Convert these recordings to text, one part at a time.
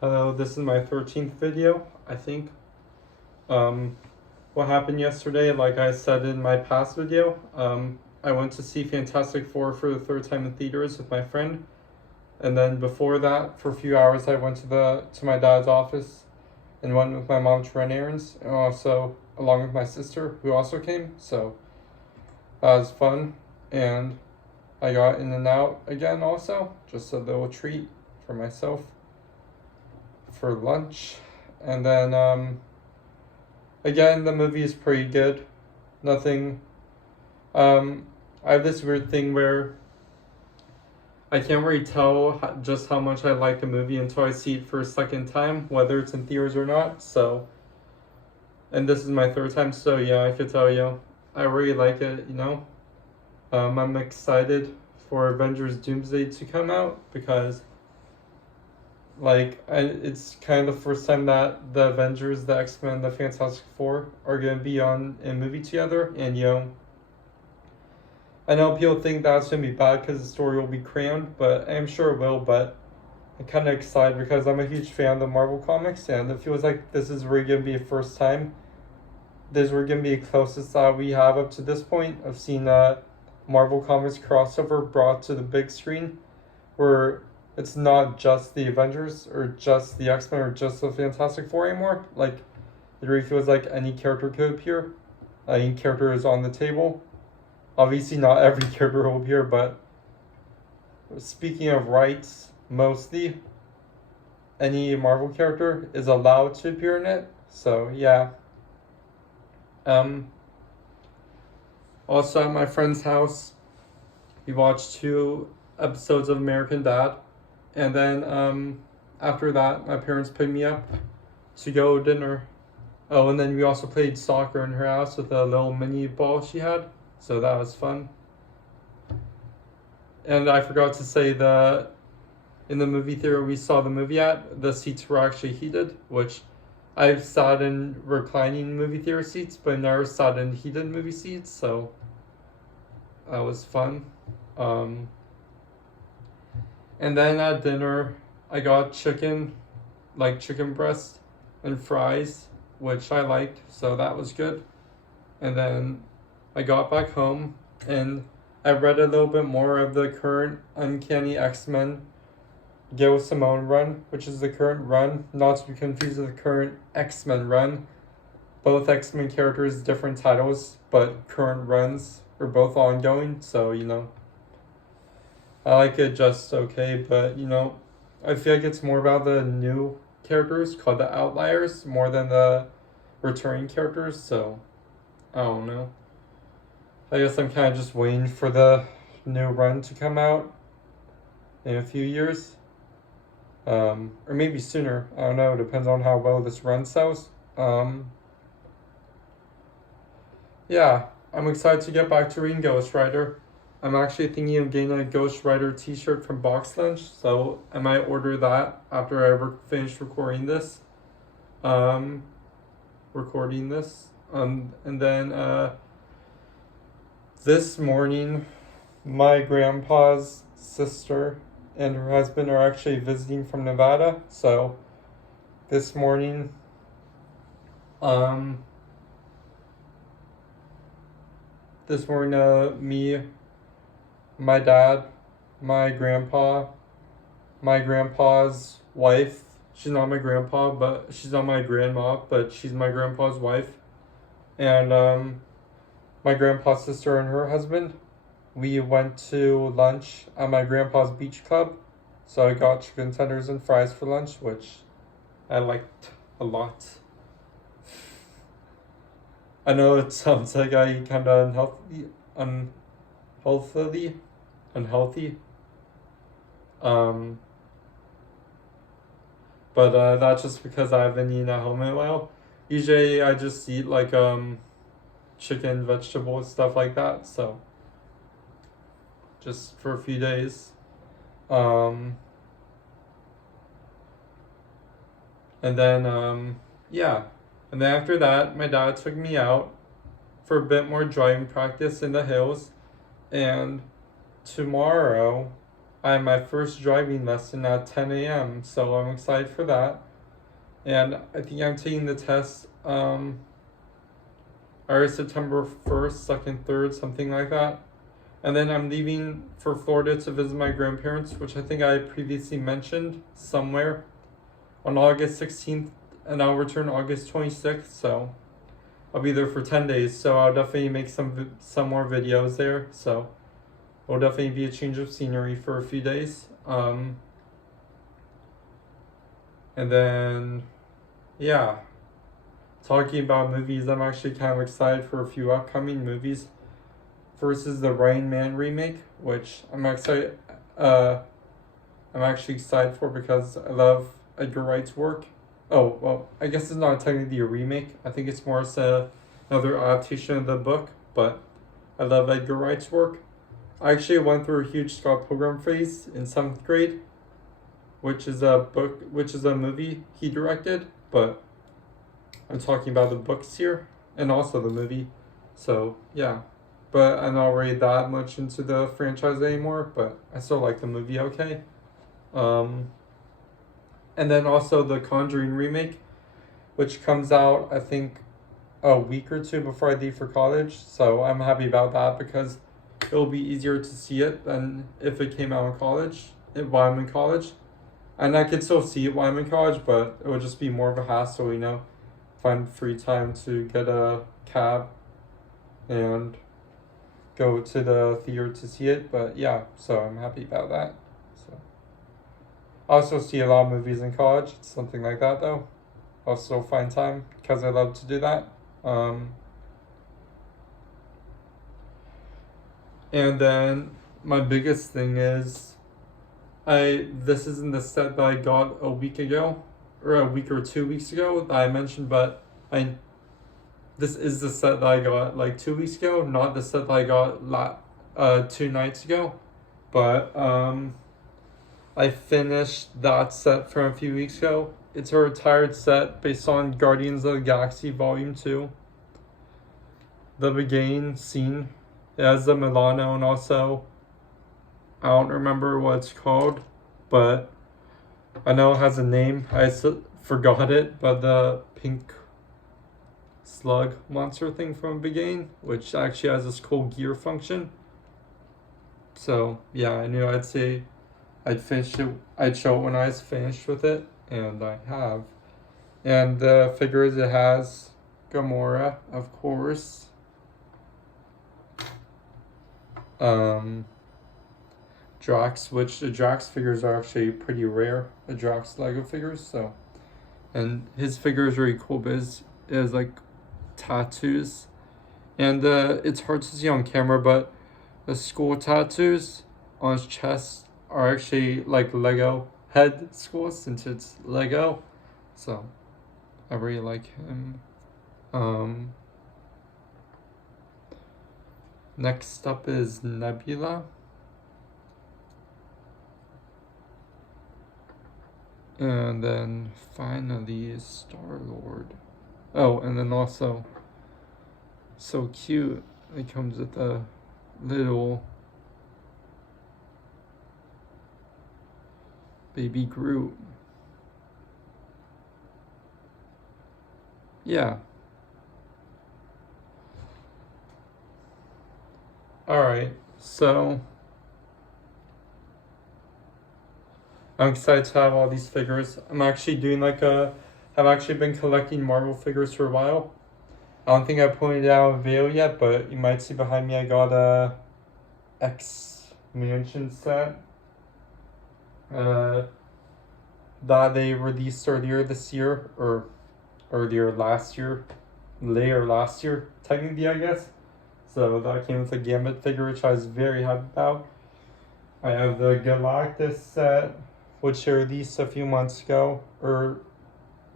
Hello, this is my 13th video, I think. Um, what happened yesterday, like I said in my past video, I went to see Fantastic Four for the third time in theaters with my friend. And then before that, for a few hours, I went to my dad's office and went with my mom to run errands, and also along with my sister, who also came. So that was fun. And I got in and out again also, just a little treat for myself for lunch. And then again, the movie is pretty good. Nothing. I have this weird thing where I can't really tell just how much I like a movie until I see it for a second time, whether it's in theaters or not. So, and this is my third time, so yeah, I could tell you, I really like it. I'm excited for Avengers Doomsday to come out because it's kind of the first time that the Avengers, the X-Men, the Fantastic Four are gonna be on a movie together, and I know people think that's gonna be bad because the story will be crammed, but I'm sure it will. But I'm kind of excited because I'm a huge fan of the Marvel comics, and it feels like this is really gonna be a first time. This is gonna be the closest that we have up to this point of seeing a Marvel comics crossover brought to the big screen, where it's not just the Avengers or just the X-Men or just the Fantastic Four anymore. Like, it really feels like any character could appear. Any character is on the table. Obviously, not every character will appear, but speaking of rights, mostly any Marvel character is allowed to appear in it. So yeah. Also at my friend's house, we watched 2 episodes of American Dad. And then after that, my parents picked me up to go dinner. Oh, and then we also played soccer in her house with a little mini ball she had. So that was fun. And I forgot to say that in the movie theater we saw the movie at, the seats were actually heated, which I've sat in reclining movie theater seats, but never sat in heated movie seats, so that was fun. And then at dinner, I got chicken breast and fries, which I liked, so that was good. And then I got back home and I read a little bit more of the current Uncanny X-Men Gail Simone run, which is the current run, not to be confused with the current X-Men run. Both X-Men characters, different titles, but current runs are both ongoing, so I like it just okay, but I feel like it's more about the new characters called the Outliers more than the returning characters, so I don't know. I guess I'm kind of just waiting for the new run to come out in a few years. Or maybe sooner. I don't know, it depends on how well this run sells. Yeah, I'm excited to get back to reading Ghost Rider. I'm actually thinking of getting a Ghost Rider t-shirt from Box Lunch, so I might order that after I finish recording this. And then this morning, my grandpa's sister and her husband are actually visiting from Nevada, so this morning, me, my dad, my grandpa, my grandpa's wife. She's not my grandpa, but she's not my grandma, but she's my grandpa's wife. And my grandpa's sister and her husband. We went to lunch at my grandpa's beach club. So I got chicken tenders and fries for lunch, which I liked a lot. I know it sounds like I eat kind of unhealthy. But that's just because I haven't eaten at home in a while. Usually I just eat like chicken, vegetables, stuff like that. So just for a few days. And then yeah. And then after that, my dad took me out for a bit more driving practice in the hills. And tomorrow, I have my first driving lesson at 10 a.m., so I'm excited for that. And I think I'm taking the test either September 1st, 2nd, 3rd, something like that. And then I'm leaving for Florida to visit my grandparents, which I think I previously mentioned somewhere, on August 16th, and I'll return August 26th, so I'll be there for 10 days, so I'll definitely make some more videos there, so it'll definitely be a change of scenery for a few days. And then, yeah, talking about movies, I'm actually kind of excited for a few upcoming movies. First is the Rain Man remake, which I'm excited. I'm actually excited for because I love Edgar Wright's work. Oh well, I guess it's not technically a remake. I think it's more another adaptation of the book. But I love Edgar Wright's work. I actually went through a huge Scott Pilgrim phase in 7th grade, which is a movie he directed. But I'm talking about the books here and also the movie. So yeah. But I'm not really that much into the franchise anymore, but I still like the movie okay. And then also the Conjuring remake, which comes out, I think, a week or two before I leave for college. So I'm happy about that because it'll be easier to see it than if it came out in college, while I'm in college. And I could still see it while I'm in college, but it would just be more of a hassle, find free time to get a cab and go to the theater to see it. But yeah, so I'm happy about that. So I also see a lot of movies in college. It's something like that though. I'll still find time because I love to do that. And then my biggest thing is this isn't the set that I got a week ago or a week or 2 weeks ago that I mentioned, but this is the set that I got like 2 weeks ago, not the set that I got 2 nights ago. But I finished that set from a few weeks ago. It's a retired set based on Guardians of the Galaxy Volume 2. The beginning scene, it has the Milano and also, I don't remember what it's called, but I know it has a name. I forgot it, but the pink slug monster thing from the beginning, which actually has this cool gear function. So yeah, I knew I'd say I'd finish it. I'd show it when I was finished with it, and I have. And the figures, it has Gamora, of course. Drax, which the Drax figures are actually pretty rare. The Drax Lego figures, so, and his figure is really cool, but it has like tattoos, and it's hard to see on camera, but the skull tattoos on his chest are actually like Lego head skulls since it's Lego, so I really like him. Next up is Nebula. And then finally Star-Lord. Oh, and then also, so cute, it comes with a little baby Groot. Yeah. Alright, so I'm excited to have all these figures. I'm actually doing I've actually been collecting Marvel figures for a while. I don't think I pointed out a video yet, but you might see behind me I got a X-Mansion set. That they released earlier this year, or earlier last year, later last year, technically I guess. So that came with a Gambit figure, which I was very happy about. I have the Galactus set, which they released a few months ago, or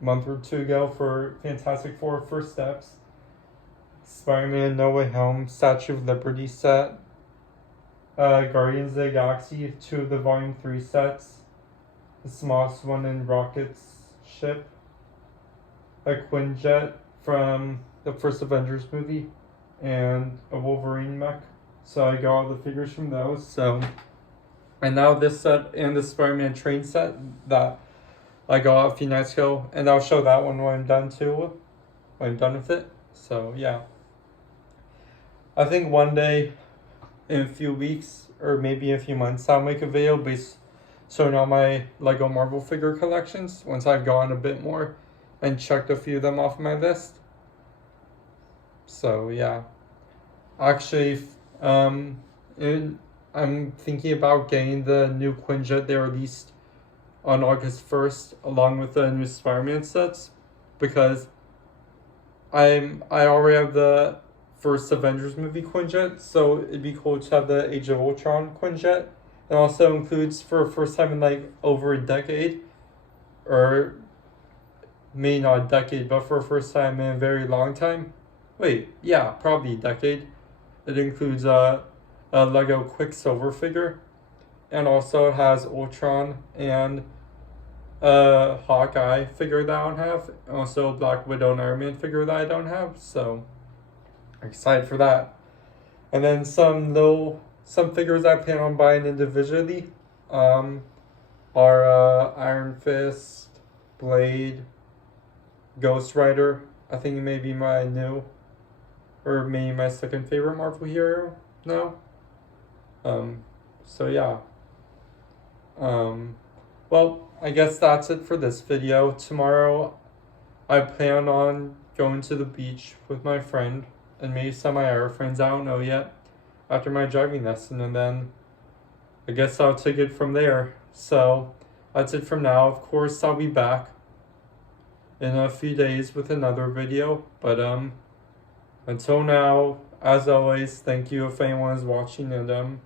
a month or two ago for Fantastic Four First Steps. Spider-Man No Way Home, Statue of Liberty set. Guardians of the Galaxy, 2 of the Volume 3 sets. The smallest one in Rocket's ship. A Quinjet from the first Avengers movie. And a Wolverine mech. So I got all the figures from those. So And now this set and the Spider-Man train set that I got a few nights ago, and I'll show that one when I'm done too, when I'm done with it. So yeah, I think one day, in a few weeks or maybe a few months, I'll make a video based showing all my Lego Marvel figure collections once I've gone a bit more and checked a few of them off my list. So yeah, actually, I'm thinking about getting the new Quinjet they released on August 1st along with the new Spider-Man sets, because I already have the first Avengers movie Quinjet, so it'd be cool to have the Age of Ultron Quinjet. It also includes, for the first time in like over a decade, or maybe not a decade, but for the first time in a very long time. Wait, yeah, probably a decade. It includes a Lego Quicksilver figure, and also it has Ultron and a Hawkeye figure that I don't have, and also a Black Widow and Iron Man figure that I don't have, so I'm excited for that. And then some figures I plan on buying individually are Iron Fist, Blade, Ghost Rider. I think it may be my new, or maybe my second favorite Marvel hero now. So yeah. Well, I guess that's it for this video. Tomorrow, I plan on going to the beach with my friend, and maybe some of my other friends, I don't know yet, after my driving lesson, and then I guess I'll take it from there. So, that's it from now. Of course, I'll be back in a few days with another video, but until now, as always, thank you if anyone is watching, and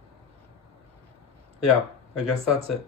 yeah, I guess that's it.